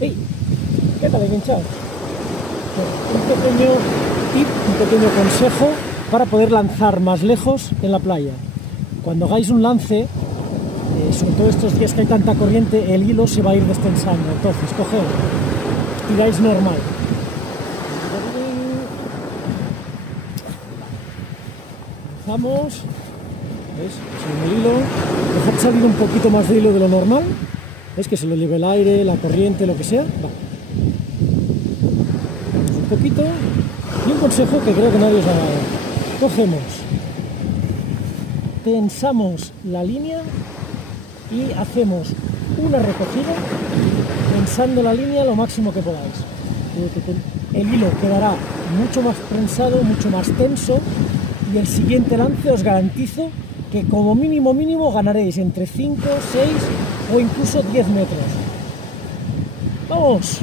¡Ey! ¿Qué tal, enganchado? Un pequeño tip, un pequeño consejo para poder lanzar más lejos en la playa. Cuando hagáis un lance, sobre todo estos días que hay tanta corriente, el hilo se va a ir destensando. Entonces, coged, tiráis normal. Lanzamos, ¿veis? Sin el hilo, dejad salir un poquito más de hilo de lo normal. ¿Veis? Que se lo lleve el aire, la corriente, lo que sea. Va. Un poquito. Y un consejo que creo que nadie os ha dado. Cogemos, tensamos la línea y hacemos una recogida tensando la línea lo máximo que podáis. El hilo quedará mucho más prensado, mucho más tenso, y el siguiente lance os garantizo que como mínimo ganaréis entre 5, 6 o incluso 10 metros. ¡Vamos!